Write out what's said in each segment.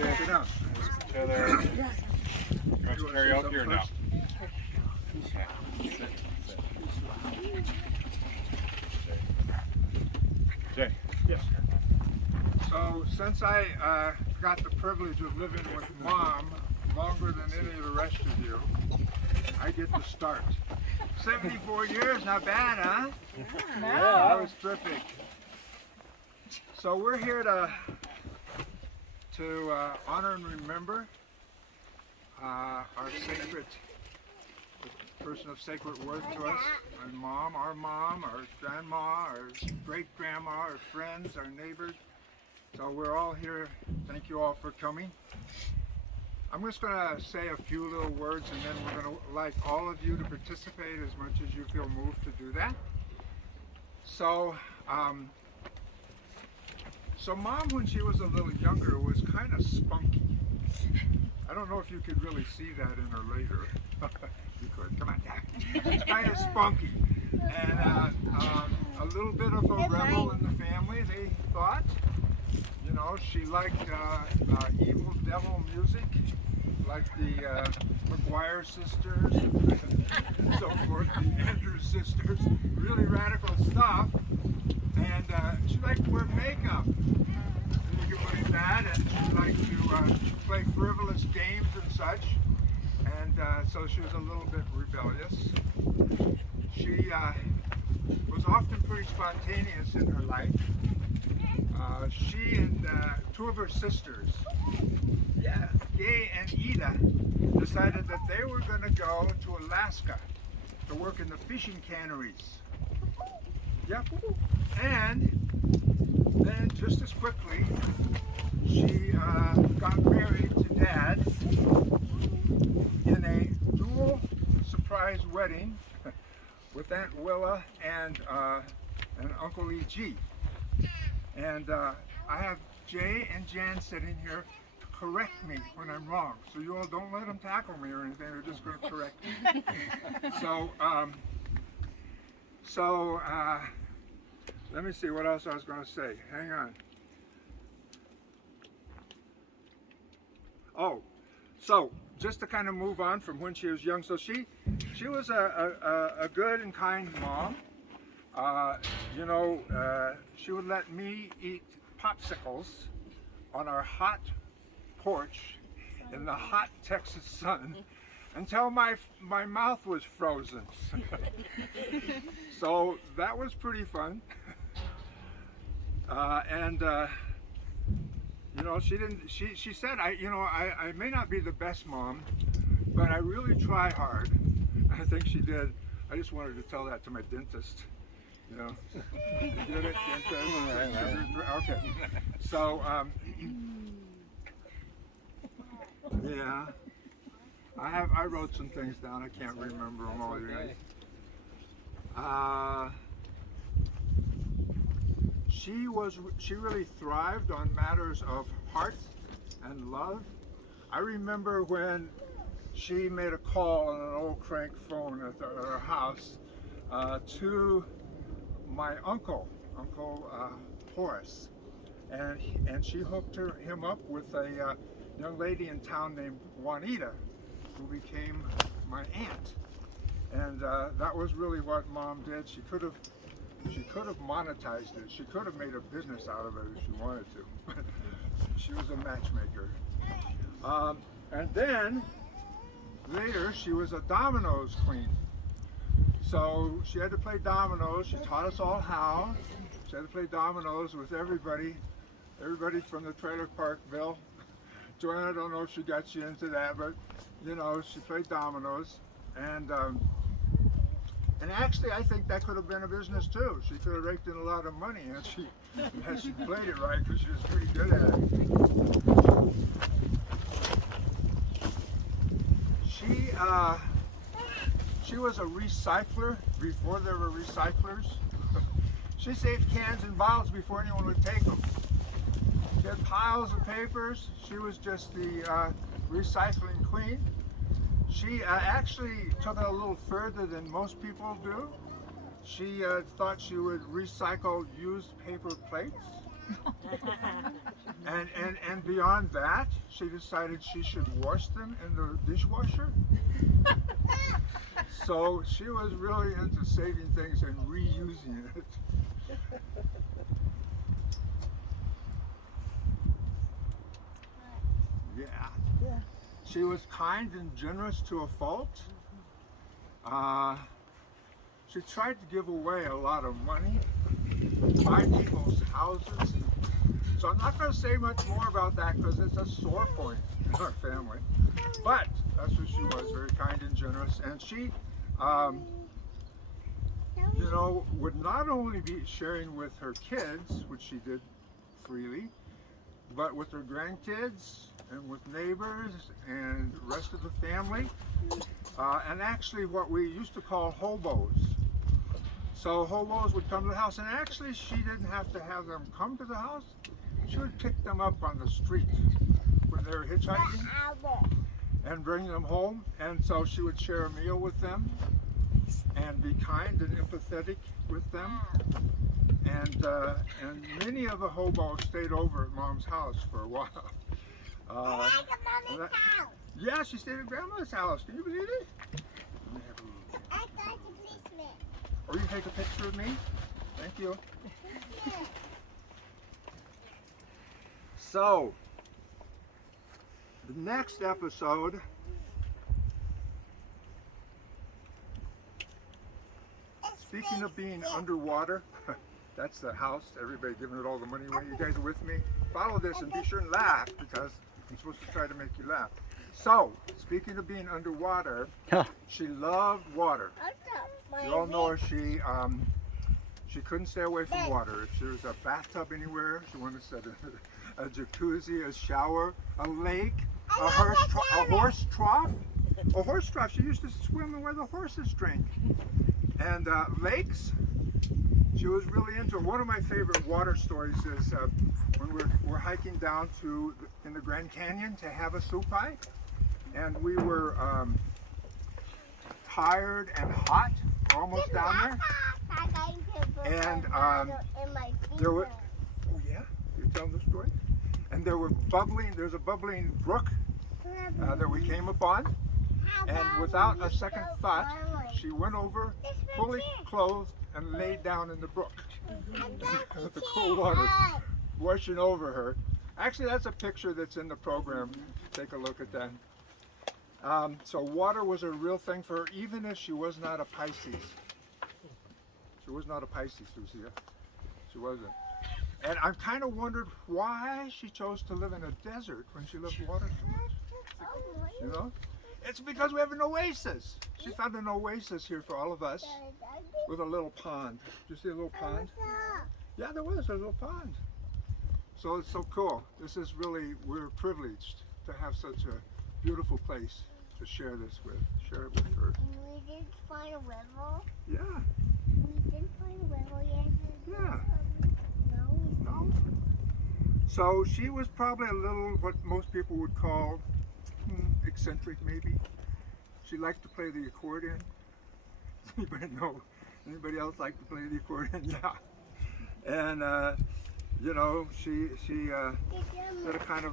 Okay, sit down. You want to carry out here now? Jay. Yes. So since I got the privilege of living with Mom longer than any of the rest of you, I get to start. 74 years, not bad, huh? No. Yeah, that was terrific. So we're here to honor and remember our sacred person of sacred worth to us, our mom, our grandma, our great-grandma, our friends, our neighbors. So we're all here. Thank you all for coming. I'm just going to say a few little words, and then we're going to like all of you to participate as much as you feel moved to do that. So, Mom, when she was a little younger, was kind of spunky. I don't know if you could really see that in her later. You could. Come on, Dad. She's kind of spunky. And a little bit of a rebel in the family, they thought. You know, she liked evil devil music, like the McGuire sisters and so forth, the Andrews sisters, really radical stuff. And she liked to wear makeup. You can believe that. And she liked to play frivolous games and such. And so she was a little bit rebellious. She was often pretty spontaneous in her life. She and two of her sisters, Gay and Ida, decided that they were going to go to Alaska to work in the fishing canneries. Yep. And then just as quickly, she got married to Dad in a dual surprise wedding with Aunt Willa and Uncle E.G. And I have Jay and Jan sitting here to correct me when I'm wrong. So you all don't let them tackle me or anything, they're just going to correct me. So, let me see what else I was going to say. Hang on. Oh, so just to kind of move on from when she was young. So she was a good and kind mom. You know, she would let me eat popsicles on our hot porch in the hot Texas sun until my mouth was frozen. So that was pretty fun. You know, she said, I may not be the best mom, but I really try hard. I think she did. I just wanted to tell that to my dentist. You know, you get it, dentist? Okay. So, yeah, I wrote some things down. I can't remember them all. She really thrived on matters of heart and love. I remember when she made a call on an old crank phone at our house to my uncle Horace, and she hooked him up with a young lady in town named Juanita, who became my aunt. And that was really what Mom did. She could have monetized it. She could have made a business out of it if she wanted to. She was a matchmaker. And then later she was a dominoes queen. So she had to play dominoes. She taught us all how. She had to play dominoes with everybody from the trailer parkville. Joanna, I don't know if she got you into that, but you know, she played dominoes. And actually, I think that could have been a business too. She could have raked in a lot of money had she played it right, because she was pretty good at it. She was a recycler before there were recyclers. She saved cans and bottles before anyone would take them. She had piles of papers. She was just the recycling queen. She actually took it a little further than most people do. She thought she would recycle used paper plates And beyond that, she decided she should wash them in the dishwasher. So she was really into saving things and reusing it. Yeah. Yeah. She was kind and generous to a fault. She tried to give away a lot of money, buy people's houses. So I'm not going to say much more about that because it's a sore point in our family. But that's what she was, very kind and generous. And she, would not only be sharing with her kids, which she did freely, but with her grandkids and with neighbors and the rest of the family. And actually what we used to call hobos. So hobos would come to the house, and actually she didn't have to have them come to the house. She would pick them up on the street when they were hitchhiking and bring them home. And so she would share a meal with them and be kind and empathetic with them. And many of the hobos stayed over at Mom's house for a while. Yeah, she stayed at Grandma's house. Can you believe it? Let me have a look. I thought the policeman. Or you can take a picture of me. Thank you. So, the next episode speaking of being underwater, that's the house, everybody giving it all the money away. You guys are with me? Follow this and be sure and laugh because I'm supposed to try to make you laugh. So, speaking of being underwater, she loved water. You all know her, she couldn't stay away from water. If there was a bathtub anywhere, she wanted to set a jacuzzi, a shower, a lake, a horse trough. A horse trough. She used to swim where the horses drink. And lakes, she was really into. One of my favorite water stories is when we're hiking down in the Grand Canyon to have a supai, and we were tired and hot. We're almost down there. And there were, oh yeah, you're telling the story? And there's a bubbling brook that we came upon. And without a second thought, she went over, fully clothed, and laid down in the brook. With the cool water washing over her. Actually, that's a picture that's in the program. Take a look at that. So water was a real thing for her, even if she was not a Pisces. She was not a Pisces, Lucia. She wasn't. And I've kind of wondered why she chose to live in a desert when she loved water so much. You know? It's because we have an oasis. She found an oasis here for all of us with a little pond. Did you see a little pond? Yeah, there was a little pond. So it's so cool. This is really, we're privileged to have such a beautiful place to share this with. Share it with her. And we did find a river. Yeah. We did find a river yet. Yeah. No. So she was probably a little, what most people would call eccentric maybe. She liked to play the accordion. Anybody know? Anybody else like to play the accordion? Yeah. And she did a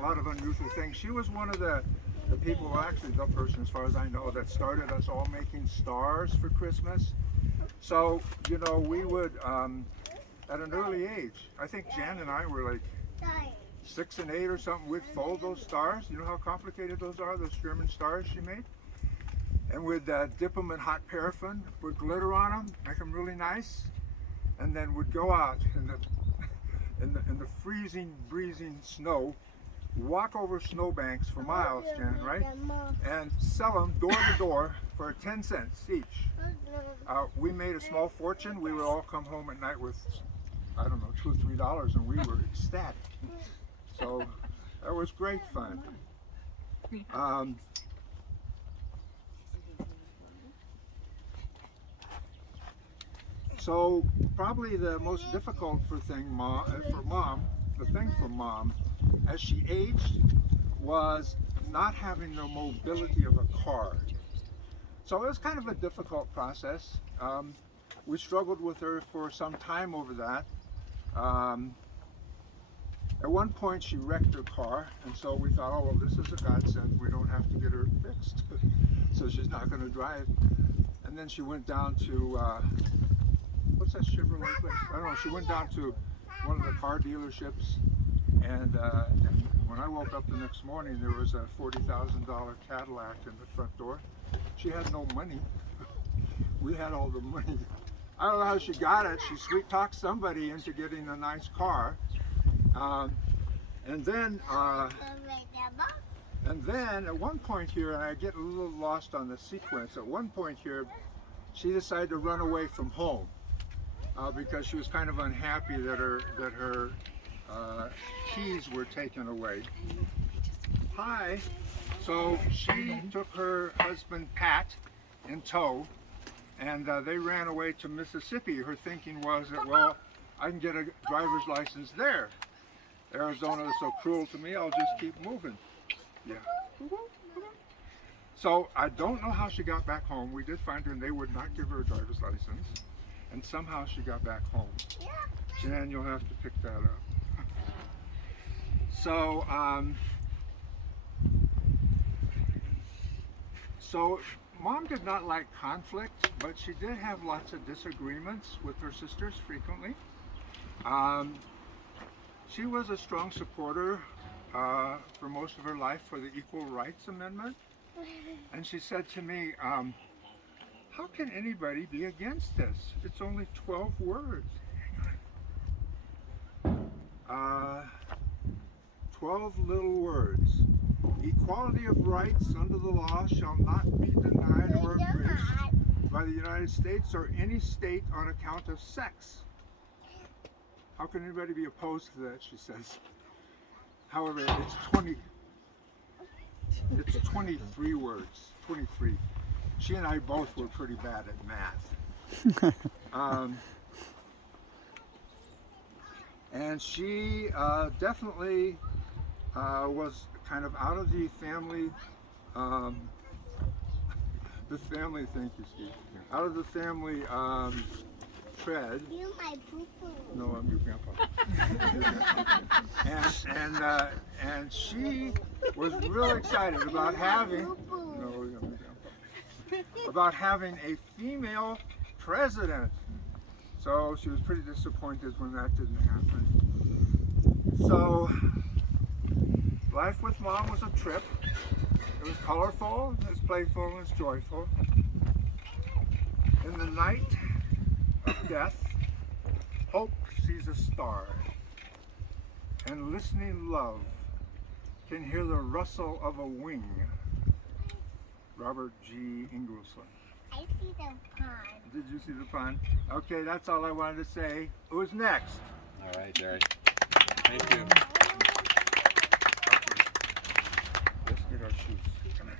lot of unusual things. She was one of the people, well, actually the person as far as I know, that started us all making stars for Christmas. So, we would, at an early age, I think Jan and I were like 6 and 8 or something, we'd fold those stars. You know how complicated those are, those German stars she made? And we'd dip them in hot paraffin, put glitter on them, make them really nice, and then we'd go out in the freezing, breezing snow, walk over snowbanks for miles, Jan, right? And sell them door to door for 10 cents each. We made a small fortune. We would all come home at night with, I don't know, $2 or $3, and we were ecstatic. So that was great fun. So probably the most difficult thing for mom, as she aged, was not having the mobility of a car. So it was kind of a difficult process. We struggled with her for some time over that. At one point she wrecked her car, and so we thought, oh well, this is a godsend. We don't have to get her fixed, so she's not going to drive. And then she went down to what's that Chevrolet place? I don't know. She went down to one of the car dealerships, and when I woke up the next morning, there was a $40,000 Cadillac in the front door. She had no money. We had all the money. I don't know how she got it. She sweet talked somebody into getting a nice car. And then at one point here, and I get a little lost on the sequence, at one point here, she decided to run away from home because she was kind of unhappy that her keys were taken away. Hi. So she took her husband Pat in tow, and they ran away to Mississippi. Her thinking was that, well, I can get a driver's license there. Arizona is so cruel to me, I'll just keep moving. Yeah. So I don't know how she got back home. We did find her, and they would not give her a driver's license. And somehow she got back home. Jan, you'll have to pick that up. So, so Mom did not like conflict, but she did have lots of disagreements with her sisters frequently. She was a strong supporter for most of her life for the Equal Rights Amendment. And she said to me, how can anybody be against this? It's only 12 words. 12 little words. Equality of rights under the law shall not be denied or abridged by the United States or any state on account of sex. How can anybody be opposed to that, she says. However, it's 23 words, 23. She and I both were pretty bad at math. And she definitely was kind of out of the family, thank you, Steve, out of the family tread. You're my poo-poo. No, I'm your grandpa. and she was real excited about having, no, I'm your grandpa, about having a female president. So she was pretty disappointed when that didn't happen. So life with Mom was a trip. It was colorful, it was playful, it was joyful. In the night of death, hope sees a star, and listening love can hear the rustle of a wing. Robert G. Ingersoll. I see the pond. Did you see the pond? Okay, that's all I wanted to say. Who's next? All right, Jerry. Thank you.